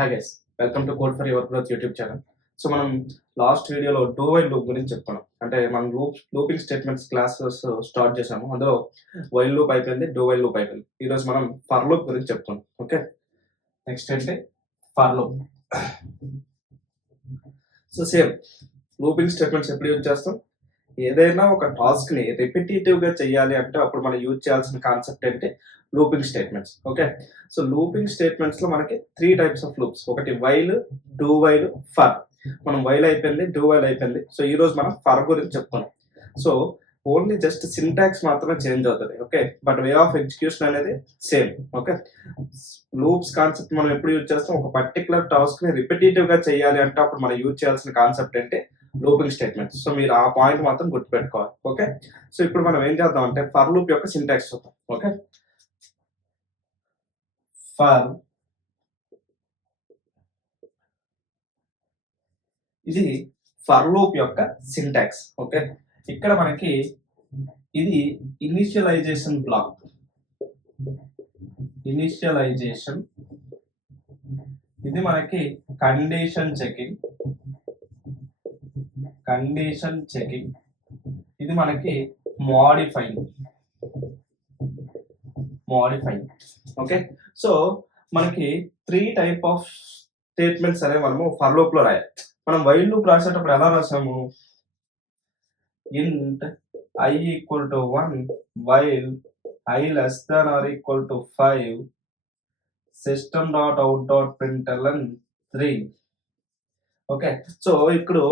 Hi guys, welcome to code for your growth YouTube channel. So మనం last వీడియోలో do while loop గురించి చెప్పుకున్నాం. అంటే మనం లూపింగ్ స్టేట్మెంట్స్ క్లాసెస్ స్టార్ట్ చేసాము. అందులో వైల్ లూప్ అయిపోయింది, డూ వైల్ లూప్ అయిపోయింది. ఈరోజు మనం ఫర్ లూప్ గురించి చెప్పుకున్నాం. ఓకే, నెక్స్ట్ ఏంటి for loop. So same looping statements ఎప్పుడు యూజ్ చేస్తాం? ఏదైనా ఒక టాస్క్ ని రిపిటేటివ్ గా చేయాలి అంటే అప్పుడు మనం యూజ్ చేయాల్సిన కాన్సెప్ట్ ఏంటి? Looping statements. Okay, so looping statements లో మనకి 3 టైప్స్ ఆఫ్ లూప్స్. ఒకటి వైల్, డూ వైల్, ఫర్. మనం వైల్ అయిపోయింది, డూ వైల్ అయిపోయింది. సో ఈ రోజు మనం ఫర్ గురించి చెప్పుకున్నాం. సో ఓన్లీ జస్ట్ సింటాక్స్ మాత్రమే చేంజ్ అవుతుంది. Okay, but way of execution అనేది సేమ్. ఓకే, లూప్స్ కాన్సెప్ట్ మనం ఎప్పుడు యూజ్ చేస్తాం? ఒక పర్టికులర్ టాస్క్ ని రిపిటేటివ్ గా చేయాలి అంటే అప్పుడు మనం యూజ్ చేయాల్సిన కాన్సెప్ట్ ఏంటి? Looping statements. సో మీరు ఆ పాయింట్ మాత్రం గుర్తుపెట్టుకోవాలి. ఓకే, సో ఇప్పుడు మనం ఏం చేద్దాం అంటే ఫర్ లూప్ యొక్క సింటాక్స్ చూద్దాం. ఓకే, ఫర్ ఇది ఫర్ లూప్ యొక్క సింటాక్స్. ఓకే, ఇక్కడ మనకి ఇది ఇనిషియలైజేషన్ బ్లాక్. ఇనిషియలైజేషన్ ఇది మనకి కండిషన్ చెకింగ్. కండిషన్ చెకింగ్ ఇది మనకి మోడిఫైయింగ్. ఓకే, సో మనకి 3 టైప్ ఆఫ్ స్టేట్మెంట్స్ అనేవి మనము ఫర్ లూప్ లో రాయాలి. మనం వైల్ లూప్ రాసేటప్పుడు ఎలా రాసాము? int I equal to 1 while I less than or equal to 5 system.out.println 3. Okay, so ఇప్పుడు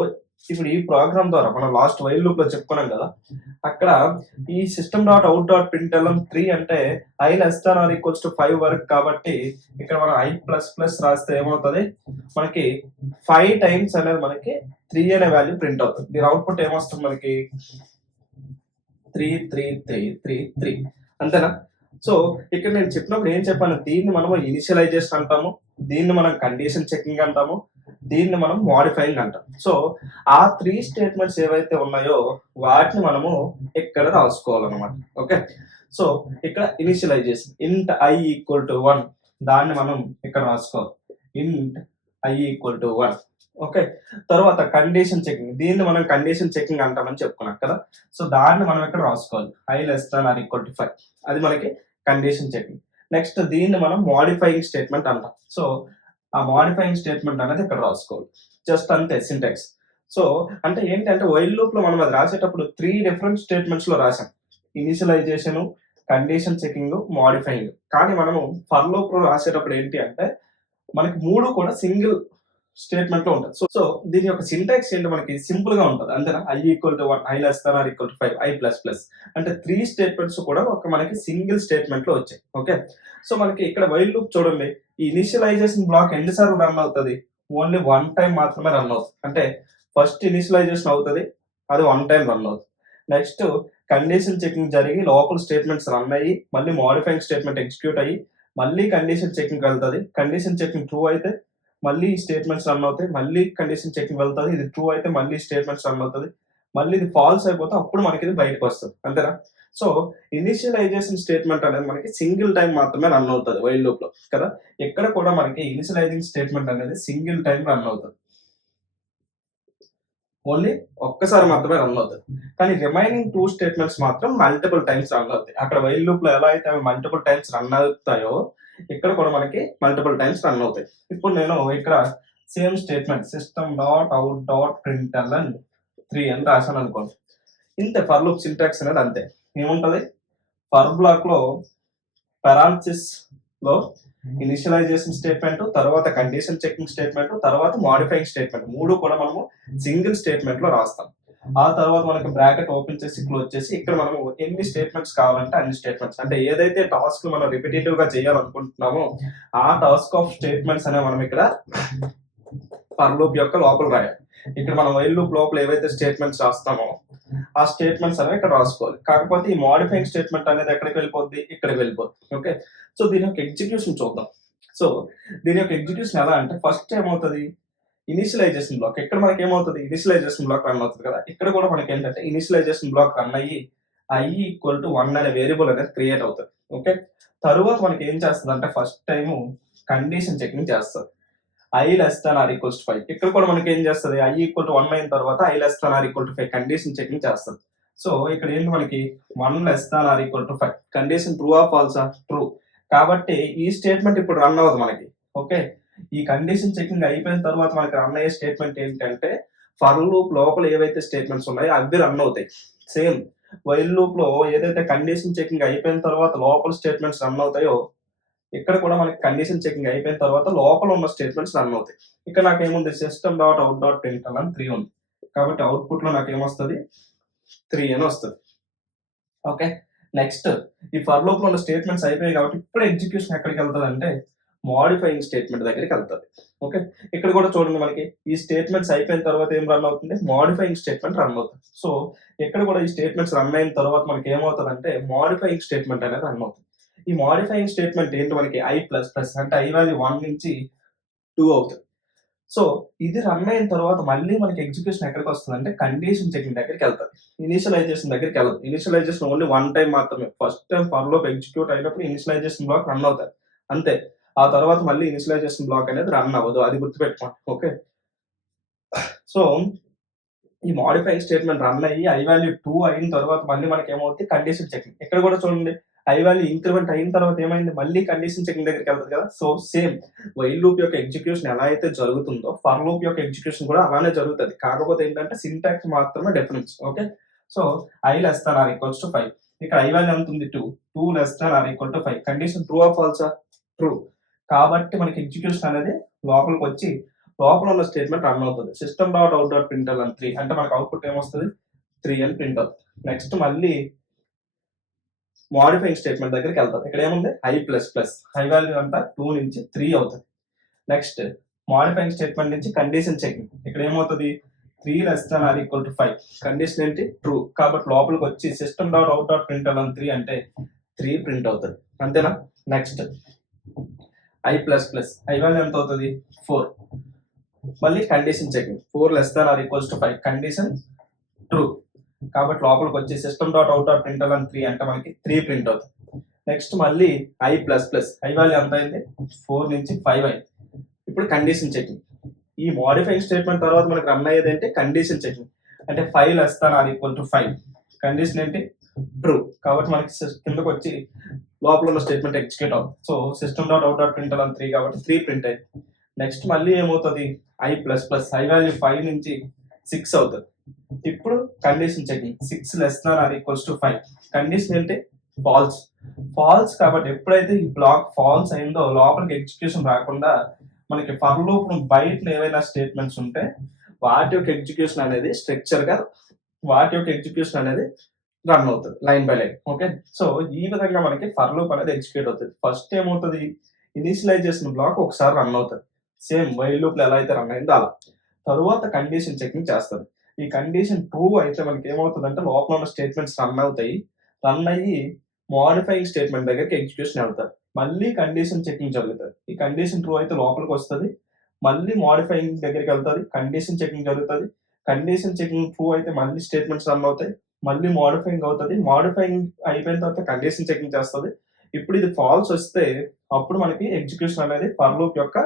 ఈ ప్రోగ్రామ్ ద్వారా మనం లాస్ట్ వైల్ లూప్ లో చెప్పుకున్నాం కదా, అక్కడ ఈ system.out.println 3 అంటే I less than or equals to 5 వరకు. కాబట్టి ఇక్కడ మనం I++ రాస్తే ఏమవుతుంది? మనకి 5 టైమ్స్ అనేది మనకి 3 అనే వాల్యూ ప్రింట్ అవుతుంది. దీని అవుట్పుట్ ఏమొస్తుంది మనకి? 3 3 3 3 3. అంతేనా? సో ఇక్కడ నేను చెప్పినప్పుడు ఏం చెప్పాను? దీన్ని మనం ఇనిషియలైజేషన్ అంటాము, దీన్ని మనం కండిషన్ చెకింగ్ అంటాము, దీన్ని మనం మోడిఫైయింగ్ అంటాం. సో ఆ 3 స్టేట్మెంట్స్ ఏవైతే ఉన్నాయో వాటిని మనము ఇక్కడ రాసుకోవాలన్నమాట. ఓకే, సో ఇక్కడ initialisation int I equal to 1 దాన్ని మనం ఇక్కడ రాసుకోవాలి. int I equal to 1. Okay, తర్వాత కండిషన్ చెకింగ్, దీన్ని మనం కండిషన్ చెకింగ్ అంటామని చెప్పుకున్నాం కదా. సో దాన్ని మనం ఇక్కడ రాసుకోవాలి. I less than or equal to 5 అది మనకి కండిషన్ చెకింగ్. నెక్స్ట్ దీన్ని మనం మోడిఫైయింగ్ స్టేట్మెంట్ అంటాం. సో ఆ మోడిఫైయింగ్ స్టేట్మెంట్ అనేది ఇక్కడ రాసుకోవాలి. జస్ట్ అంతే సింటాక్స్. సో అంటే ఏంటంటే వైల్ లూప్ లో మనం అది రాసేటప్పుడు 3 డిఫరెంట్ స్టేట్మెంట్స్ లో రాసాం. Initialization, condition checking, modifying. కానీ మనము ఫర్ లూప్ లో రాసేటప్పుడు ఏంటి అంటే మనకి 3 కూడా సింగిల్ స్టేట్మెంట్ లో ఉంటుంది. సో దీని యొక్క సింటాక్స్ ఏంటి? మనకి సింపుల్ గా ఉంటుంది. అంతేనా? I equal to 1, I less than or equal to 5, I++. అంటే 3 స్టేట్మెంట్స్ కూడా ఒక మనకి సింగిల్ స్టేట్మెంట్ లో వచ్చాయి. ఓకే, సో మనకి ఇక్కడ వైల్ లూప్ చూడండి, ఈ ఇనిషియలైజేషన్ బ్లాక్ ఎన్నిసార్లు రన్ అవుతుంది? ఓన్లీ 1 టైం మాత్రమే రన్ అవుతుంది. అంటే ఫస్ట్ ఇనిషియలైజేషన్ అవుతుంది, అది 1 టైం రన్ అవుతుంది. నెక్స్ట్ కండిషన్ చెకింగ్ జరిగి లోపల స్టేట్మెంట్స్ రన్ అయ్యి మళ్ళీ మోడిఫైయింగ్ స్టేట్మెంట్ ఎగ్జిక్యూట్ అయ్యి మళ్ళీ కండిషన్ చెకింగ్ వెళ్తుంది. కండిషన్ చెకింగ్ ట్రూ అయితే మళ్ళీ స్టేట్మెంట్స్ రన్ అవుతాయి, మళ్ళీ కండిషన్ చెకింగ్ వెళ్తుంది. ఇది ట్రూ అయితే మళ్ళీ స్టేట్మెంట్స్ రన్ అవుతుంది, మళ్ళీ ఇది ఫాల్స్ అయిపోతే అప్పుడు మనకి ఇది బయటకు వస్తుంది. అంతేనా? సో ఇనిషియలైజేషన్ స్టేట్మెంట్ అనేది మనకి సింగిల్ టైం మాత్రమే రన్ అవుతుంది వైల్ లూప్ లో కదా. ఎక్కడ కూడా మనకి ఇనిషియలైజింగ్ స్టేట్మెంట్ అనేది సింగిల్ టైం రన్ అవుతుంది, ఓన్లీ ఒక్కసారి మాత్రమే రన్ అవుతుంది. కానీ రిమైనింగ్ 2 స్టేట్మెంట్స్ మాత్రం మల్టిపుల్ టైమ్స్ రన్ అవుతాయి. అక్కడ వైల్ లూప్ లో ఎలా అయితే అవి మల్టిపుల్ టైమ్స్ రన్ అవుతాయో ఇక్కడ కూడా మనకి మల్టిపుల్ టైమ్స్ రన్ అవుతాయి. ఇప్పుడు నేను ఇక్కడ సేమ్ స్టేట్మెంట్ system.out.println 3 అని రాశాను అనుకోండి. ఇంతే ఫర్ లూప్ సింటాక్స్ అనేది అంతే. ఏముంటది? ఫర్ బ్లాక్ లో పారాంథసిస్ లో ఇనిషియలైజేషన్ స్టేట్మెంట్, తర్వాత కండిషన్ చెకింగ్ స్టేట్మెంట్, తర్వాత మోడిఫైయింగ్ స్టేట్మెంట్ 3 కూడా మనము సింగిల్ స్టేట్మెంట్ లో రాస్తాం. ఆ తర్వాత మనకి బ్రాకెట్ ఓపెన్ చేసి క్లోజ్ చేసి ఇక్కడ మనము ఎన్ని స్టేట్మెంట్స్ కావాలంటే అన్ని స్టేట్మెంట్స్, అంటే ఏదైతే టాస్క్ మనం రిపిటేటివ్ గా చేయాలనుకుంటున్నామో ఆ టాస్క్ ఆఫ్ స్టేట్మెంట్స్ అనే మనం ఇక్కడ ఫర్ లూప్ యొక్క లోపల రాయాలి. ఇక్కడ మనం వైల్ లూప్ లోపల ఏవైతే స్టేట్మెంట్స్ రాస్తామో ఆ స్టేట్మెంట్స్ అనేవి ఇక్కడ రాసుకోవాలి. కాకపోతే ఈ మోడిఫైయింగ్ స్టేట్మెంట్ అనేది ఎక్కడికి వెళ్ళిపోద్ది? ఇక్కడికి వెళ్ళిపోద్ది. ఓకే, సో దీని యొక్క ఎగ్జిక్యూషన్ చూద్దాం. సో దీని యొక్క ఎగ్జిక్యూషన్ ఎలా అంటే ఫస్ట్ ఏమవుతుంది? Initialization block. ఇక్కడ మనకి ఏమవుతుంది? ఇనిషియలైజేషన్ బ్లాక్ రన్ అవుతుంది కదా. ఇక్కడ కూడా మనకి ఏంటంటే ఇనిషియలైజేషన్ బ్లాక్ రన్ అయ్యి I equal to 1 అనే వేరియబుల్ అనేది క్రియేట్ అవుతుంది. ఓకే, తరువాత మనకి ఏం చేస్తుంది అంటే ఫస్ట్ టైము కండిషన్ చెకింగ్ చేస్తుంది. I less than or equals to 5. ఇక్కడ కూడా మనకి ఏం చేస్తుంది, ఐ ఈక్వల్ టు 1 అయిన తర్వాత I less than or equal to 5 condition checking చేస్తుంది. సో ఇక్కడ ఏంటి మనకి 1 less than or equal to 5 condition true ఆ ఫాల్సా, ట్రూ. కాబట్టి ఈ స్టేట్మెంట్ ఇప్పుడు రన్ అవ్వదు మనకి. ఓకే, ఈ కండిషన్ చెకింగ్ అయిపోయిన తర్వాత మనకి రన్ అయ్యే స్టేట్మెంట్ ఏంటంటే ఫర్ లూప్ లోపల ఏవైతే స్టేట్మెంట్స్ ఉన్నాయో అవి రన్ అవుతాయి. సేమ్ వైల్ లూప్ లో ఏదైతే కండిషన్ చెకింగ్ అయిపోయిన తర్వాత లోపల స్టేట్మెంట్స్ రన్ అవుతాయో ఇక్కడ కూడా మనకి కండిషన్ చెకింగ్ అయిపోయిన తర్వాత లోపల ఉన్న స్టేట్మెంట్స్ రన్ అవుతాయి. ఇక్కడ నాకు ఏముంది, system dot out dot print అని 3 ఉంది. కాబట్టి అవుట్పుట్ లో నాకు ఏమొస్తుంది, 3 అని వస్తుంది. ఓకే, నెక్స్ట్ ఈ ఫర్ లూప్ లో ఉన్న స్టేట్మెంట్స్ అయిపోయాయి కాబట్టి ఇప్పుడు ఎగ్జిక్యూషన్ ఎక్కడికి వెళ్తుంది అంటే మోడిఫైయింగ్ స్టేట్మెంట్ దగ్గరికి వెళ్తుంది. ఓకే, ఇక్కడ కూడా చూడండి మనకి ఈ స్టేట్మెంట్స్ అయిపోయిన తర్వాత ఏం రన్ అవుతుంది, మోడిఫైయింగ్ స్టేట్మెంట్ రన్ అవుతుంది. సో ఇక్కడ కూడా ఈ స్టేట్మెంట్స్ రన్ అయిన తర్వాత మనకి ఏమవుతుంది అంటే మోడిఫైయింగ్ స్టేట్మెంట్ అనేది రన్ అవుతుంది. ఈ మోడిఫైయింగ్ స్టేట్మెంట్ ఏంటి మనకి ఐ ప్లస్ ప్లస్ అంటే ఐ వాల్యూ 1 నుంచి 2 అవుతుంది. సో ఇది రన్ అయిన తర్వాత మళ్ళీ మనకి ఎగ్జిక్యూషన్ ఎక్కడికి వస్తుంది అంటే కండిషన్ చెకింగ్ దగ్గరికి వెళ్తుంది, ఇనిషియలైజేషన్ దగ్గరికి వెళ్ళదు. ఇనిషియలైజేషన్ ఓన్లీ 1 టైం మాత్రమే. First time for loop execute అయినప్పుడు ఇనిషియలైజేషన్ బ్లాక్ రన్ అవుతుంది అంతే. ఆ తర్వాత మళ్ళీ ఇనిషియలైజేషన్ బ్లాక్ అనేది రన్ అవ్వదు, అది గుర్తుపెట్టుకోండి. ఓకే, సో ఈ మోడిఫైయింగ్ స్టేట్మెంట్ రన్ అయ్యి ఐ వాల్యూ 2 అయిన తర్వాత మళ్ళీ మనకి ఏమవుతుంది, కండిషన్ చెకింగ్. ఇక్కడ కూడా చూడండి ఐ వాల్యూ ఇంక్రిమెంట్ అయిన తర్వాత ఏమైంది, మళ్ళీ కండిషన్ చెకింగ్ దగ్గరికి వెళ్తుంది కదా. సో సేమ్ వైల్ లూప్ యొక్క ఎగ్జిక్యూషన్ ఎలా అయితే జరుగుతుందో ఫర్ లూప్ యొక్క ఎగ్జిక్యూషన్ కూడా అలానే జరుగుతుంది. కాకపోతే ఏంటంటే సింటాక్స్ మాత్రమే difference. Okay, so I less than or equals to 5. ఇక్కడ ఐ వాల్యూ ఎంత ఉంది, 2 less than or equal to 5 condition true ఆర్ ఫాల్సా, ట్రూ. కాబట్టి మనకి ఎగ్జిక్యూషన్ అనేది లోపలికి వచ్చి లోపల ఉన్న స్టేట్మెంట్ రన్ అవుతుంది. System dot out dot print అని 3 అంటే మనకు అవుట్పుట్ ఏమొస్తుంది, 3 అని ప్రింట్ అవుతుంది. నెక్స్ట్ మళ్ళీ మోడిఫైయింగ్ స్టేట్మెంట్ దగ్గరికి వెళ్తాం. ఇక్కడ ఏముంది, I plus plus I value అంతా 2 నుంచి 3 అవుతుంది. నెక్స్ట్ మోడిఫైయింగ్ స్టేట్మెంట్ నుంచి కండిషన్ చెకింగ్. ఇక్కడ ఏమవుతుంది, 3 less than or equal to 5 condition ఏంటి, ట్రూ. కాబట్టి లోపలికి వచ్చి system dot out dot print అని 3 అంటే 3 ప్రింట్ అవుతుంది అంతేనా. Next I plus plus I value ఎంత అవుతుంది, 4. మళ్ళీ condition checking 4 less than or equals to 5 condition true. కాబట్టి లోపలికి వచ్చి system dot out dot print అని 3 అంటే మనకి 3 ప్రింట్ అవుతుంది. నెక్స్ట్ మళ్ళీ I plus plus I value ఎంత అయింది, 4 నుంచి 5 అయింది. ఇప్పుడు కండిషన్ చెకింగ్. ఈ మోడిఫైయింగ్ స్టేట్మెంట్ తర్వాత మనకి రన్ అయ్యేది ఏంటి, కండిషన్ చెకింగ్. అంటే 5 less than or equal to 5 condition ఏంటి, ట్రూ. కాబట్టి మనకి కిందకి వచ్చి లోపల ఉన్న స్టేట్మెంట్ ఎగ్జిక్యూట్ అవుతుంది. So system dot out dot print అని 3 కాబట్టి 3 ప్రింట్ అయింది. నెక్స్ట్ మళ్ళీ ఏమవుతుంది, I plus plus I value 5 నుంచి 6 అవుతుంది. ఇప్పుడు condition checking 6 less than or equals to 5 condition ఏంటి, ఫాల్స్. ఫాల్స్ కాబట్టి ఎప్పుడైతే ఈ బ్లాక్ ఫాల్స్ అయిందో లోపలికి ఎగ్జిక్యూషన్ రాకుండా మనకి ఫర్ లూప్ బయట ఏవైనా స్టేట్మెంట్స్ ఉంటే వాటి యొక్క ఎగ్జిక్యూషన్ అనేది స్ట్రక్చర్ గా వాటి యొక్క ఎగ్జిక్యూషన్ అనేది రన్ అవుతుంది line by line. Okay, so ఈ విధంగా మనకి ఫర్ లూప్ అనేది ఎగ్జిక్యూట్ అవుతుంది. ఫస్ట్ ఏమవుతుంది, ఇనిషియలైజేషన్ బ్లాక్ ఒకసారి రన్ అవుతుంది, సేమ్ వైల్ లూప్ లో ఎలా అయితే రన్ అయిందో అలా. తరువాత కండిషన్ చెకింగ్ చేస్తుంది. ఈ కండిషన్ ట్రూ అయితే మనకి ఏమవుతుంది అంటే లోపల ఉన్న స్టేట్మెంట్స్ రన్ అవుతాయి. రన్ అయ్యి మోడిఫైయింగ్ స్టేట్మెంట్ దగ్గరికి ఎగ్జిక్యూషన్ వెళ్తారు. మళ్ళీ కండిషన్ చెకింగ్ జరుగుతుంది. ఈ కండిషన్ ట్రూ అయితే లోపలికి వస్తుంది, మళ్ళీ మోడిఫైయింగ్ దగ్గరికి వెళ్తుంది, కండిషన్ చెకింగ్ జరుగుతుంది. కండిషన్ చెకింగ్ ట్రూ అయితే మళ్ళీ స్టేట్మెంట్స్ రన్ అవుతాయి, మళ్ళీ మోడిఫైయింగ్ అవుతుంది. మోడిఫైయింగ్ అయిపోయిన తర్వాత కండిషన్ చెకింగ్ చేస్తుంది. ఇప్పుడు ఇది ఫాల్స్ వస్తే అప్పుడు మనకి ఎగ్జిక్యూషన్ అనేది ఫర్ లూప్ యొక్క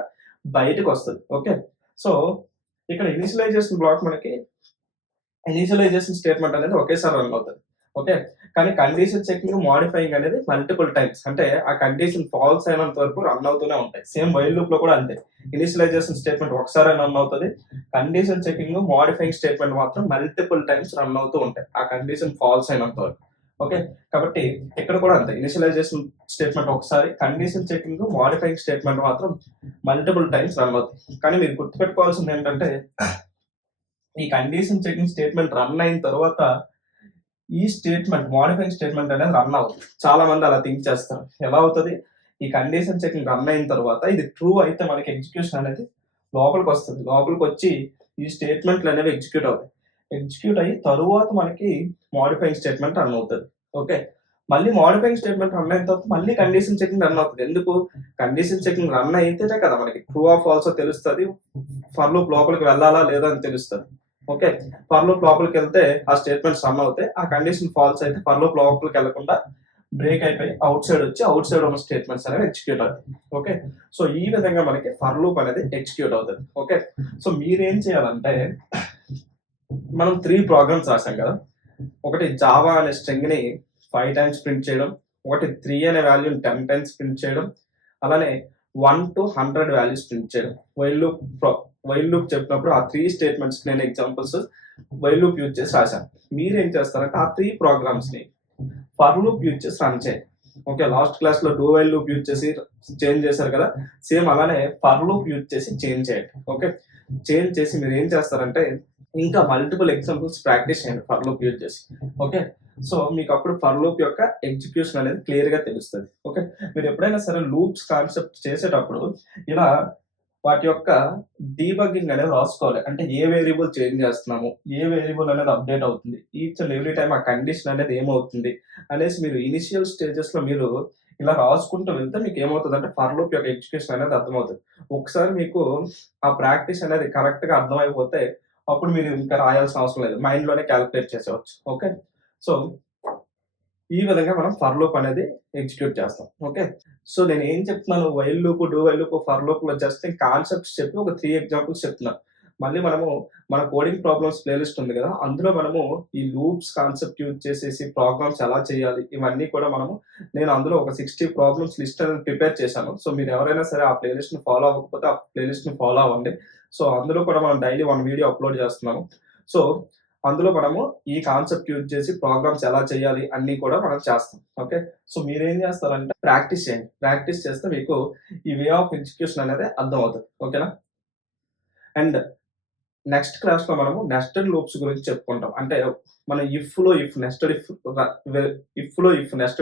బయటకు వస్తుంది. ఓకే, సో ఇక్కడ ఇనిషియలైజేషన్ బ్లాక్ మనకి ఇనిషియలైజేషన్ స్టేట్మెంట్ అనేది ఒకేసారి రన్ అవుతుంది. ఓకే, కానీ కండిషన్ చెకింగ్ మోడిఫైయింగ్ అనేది మల్టిపుల్ టైమ్స్ అంటే ఆ కండిషన్ ఫాల్స్ అయినంత వరకు రన్ అవుతూనే ఉంటాయి. సేమ్ వైల్ లూప్ లో కూడా అంతే, ఇనిషియలైజేషన్ స్టేట్మెంట్ ఒకసారి రన్ అవుతుంది, కండిషన్ చెకింగ్ మోడిఫైయింగ్ స్టేట్మెంట్ మాత్రం మల్టిపుల్ టైమ్స్ రన్ అవుతూ ఉంటాయి ఆ కండిషన్ ఫాల్స్ అయినంత వరకు. ఓకే, కాబట్టి ఇక్కడ కూడా అంతే, ఇనిషియలైజేషన్ స్టేట్మెంట్ ఒకసారి, కండిషన్ చెకింగ్ మోడిఫైయింగ్ స్టేట్మెంట్ మాత్రం మల్టిపుల్ టైమ్స్ రన్ అవుతాయి. కానీ మీరు గుర్తుపెట్టుకోవాల్సింది ఏంటంటే ఈ కండిషన్ చెకింగ్ స్టేట్మెంట్ రన్ అయిన తర్వాత ఈ స్టేట్మెంట్ మోడిఫైయింగ్ స్టేట్మెంట్ అనేది రన్ అవుతుంది. చాలా మంది అలా థింక్ చేస్తారు. ఎలా అవుతుంది, ఈ కండిషన్ చెకింగ్ రన్ అయిన తర్వాత ఇది ట్రూ అయితే మనకి ఎగ్జిక్యూషన్ అనేది లోపలికి వస్తుంది. లోపలికి వచ్చి ఈ స్టేట్మెంట్లు అనేవి ఎగ్జిక్యూట్ అవుతాయి. ఎగ్జిక్యూట్ అయ్యి తరువాత మనకి మోడిఫైయింగ్ స్టేట్మెంట్ రన్ అవుతుంది. ఓకే, మళ్ళీ మోడిఫైయింగ్ స్టేట్మెంట్ రన్ అయిన తర్వాత మళ్ళీ కండిషన్ చెకింగ్ రన్ అవుతుంది. ఎందుకు, కండిషన్ చెకింగ్ రన్ అయితేనే కదా మనకి ట్రూ ఆర్ ఫాల్స్ తెలుస్తుంది, ఫర్ లూప్ లోపలికి వెళ్ళాలా లేదా అని తెలుస్తుంది. ఓకే, ఫర్ లూప్ లోపలికి వెళ్తే ఆ స్టేట్మెంట్స్ రన్ అవుతాయి, ఆ కండిషన్ ఫాల్స్ అయితే ఫర్ లూప్ లోపలికి వెళ్లకుండా బ్రేక్ అయిపోయి అవుట్ సైడ్ వచ్చి అవుట్ సైడ్ ఉన్న స్టేట్మెంట్స్ అనేవి ఎగ్జిక్యూట్ అవుతాయి. ఓకే, సో ఈ విధంగా మనకి ఫర్ లూప్ అనేది ఎగ్జిక్యూట్ అవుతుంది. ఓకే, సో మీరేం చేయాలంటే మనం 3 ప్రోగ్రామ్స్ రాసాం కదా. ఒకటి జావా అనే స్ట్రింగ్ ని 5 టైమ్స్ ప్రింట్ చేయడం, ఒకటి 3 అనే వాల్యూని 10 టైమ్స్ ప్రింట్ చేయడం, అలానే 1 to 100 వాల్యూస్ ప్రింట్ చేయడం. వైల్ లూప్ చెప్పినప్పుడు ఆ 3 స్టేట్మెంట్స్ నేను ఎగ్జాంపుల్స్ వైల్ లూప్ యూజ్ చేసి రాశాను. మీరేం చేస్తారంటే ఆ 3 ప్రోగ్రామ్స్ ని ఫర్ లూప్ యూజ్ చేసి రన్ చేయండి. ఓకే, లాస్ట్ క్లాస్ లో డూ వైల్ లూప్ యూజ్ చేసి చేంజ్ చేశారు కదా, సేమ్ అలానే ఫర్ లూప్ యూజ్ చేసి చేంజ్ చేయండి. ఓకే, చేంజ్ చేసి మీరు ఏం చేస్తారంటే ఇంకా మల్టిపుల్ ఎగ్జాంపుల్స్ ప్రాక్టీస్ చేయండి ఫర్ లూప్ యూజ్ చేసి. ఓకే, సో మీకు అప్పుడు ఫర్ లూప్ యొక్క ఎగ్జిక్యూషన్ అనేది క్లియర్ గా తెలుస్తుంది. ఓకే, మీరు ఎప్పుడైనా సరే లూప్స్ కాన్సెప్ట్ చేసేటప్పుడు ఇలా వాటి యొక్క డీబగ్గింగ్ అనేది రాసుకోవాలి. అంటే ఏ వేరియబుల్ చేంజ్ చేస్తున్నాము, ఏ వేరియబుల్ అనేది అప్డేట్ అవుతుంది, ఈచ్ అండ్ ఎవ్రీ టైం ఆ కండిషన్ అనేది ఏమవుతుంది అనేసి మీరు ఇనిషియల్ స్టేజెస్ లో మీరు ఇలా రాసుకుంటూ వెళ్తే మీకు ఏమవుతుంది అంటే ఫర్ లూప్ యొక్క ఎగ్జిక్యూషన్ అనేది అర్థమవుతుంది. ఒకసారి మీకు ఆ ప్రాక్టీస్ అనేది కరెక్ట్ గా అర్థమైపోతే అప్పుడు మీరు ఇంకా రాయాల్సిన అవసరం లేదు, మైండ్ లోనే క్యాలిక్యులేట్ చేసేవచ్చు. ఓకే, సో ఈ విధంగా మనం ఫర్ లూప్ అనేది ఎగ్జిక్యూట్ చేస్తాం. ఓకే, సో నేను ఏం చెప్తున్నాను, while loop, do while loop, for loop లో జస్ట్ కాన్సెప్ట్స్ చెప్పి ఒక 3 ఎగ్జాంపుల్స్ చెప్తున్నాను. మళ్ళీ మనము మన కోడింగ్ ప్రాబ్లమ్స్ ప్లేలిస్ట్ ఉంది కదా, అందులో మనము ఈ లూప్స్ కాన్సెప్ట్ యూజ్ చేసేసి ప్రోగ్రామ్స్ ఎలా చేయాలి ఇవన్నీ కూడా నేను అందులో ఒక 60 ప్రాబ్లమ్స్ లిస్ట్ అనేది ప్రిపేర్ చేశాను. సో మీరు ఎవరైనా సరే ఆ ప్లేలిస్ట్ ని ఫాలో అవ్వకపోతే ఆ ప్లేలిస్ట్ ని ఫాలో అవ్వండి. సో అందులో కూడా మనం డైలీ 1 వీడియో అప్లోడ్ చేస్తున్నాము. సో అందులో ఈ కాన్సెప్ట్ యూజ్ చేసి ప్రోగ్రామ్స్ ఎలా చేయాలి అన్ని కూడా మనం చేస్తాం. ఓకే, సో మీరేం చేస్తారంటే ప్రాక్టీస్ చేయండి. ప్రాక్టీస్ చేస్తే మీకు ఈ వే ఆఫ్ ఎగ్జిక్యూషన్ అనేది అర్థమవుతుంది. ఓకేనా, అండ్ నెక్స్ట్ క్లాస్ లో మనము నెస్టెడ్ లూప్స్ గురించి చెప్పుకుంటాం. అంటే మన ఇఫ్ లో ఇఫ్ నెస్టెడ్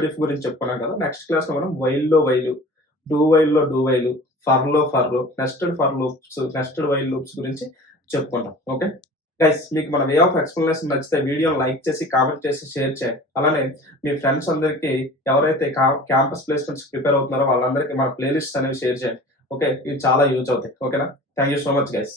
ఇఫ్ గురించి చెప్పుకున్నాం కదా. నెక్స్ట్ క్లాస్ లో మనం వైల్ లో వైల్, డూ వైల్ లో డూ వైల్, ఫర్ లో for, nested for loops, nested while loops గురించి చెప్పుకుంటాం. ఓకే గైస్, మీకు మన వే ఆఫ్ ఎక్స్ప్లెనేషన్ నచ్చితే వీడియోని లైక్ చేసి, కామెంట్ చేసి, షేర్ చేయండి. అలానే మీ ఫ్రెండ్స్ అందరికీ ఎవరైతే క్యాంపస్ ప్లేస్మెంట్స్ ప్రిపేర్ అవుతున్నారో వాళ్ళందరికీ మన ప్లేలిస్ట్ అనేవి షేర్ చేయండి. ఓకే, ఇవి చాలా యూజ్ అవుతాయి. ఓకేనా, thank you so much guys.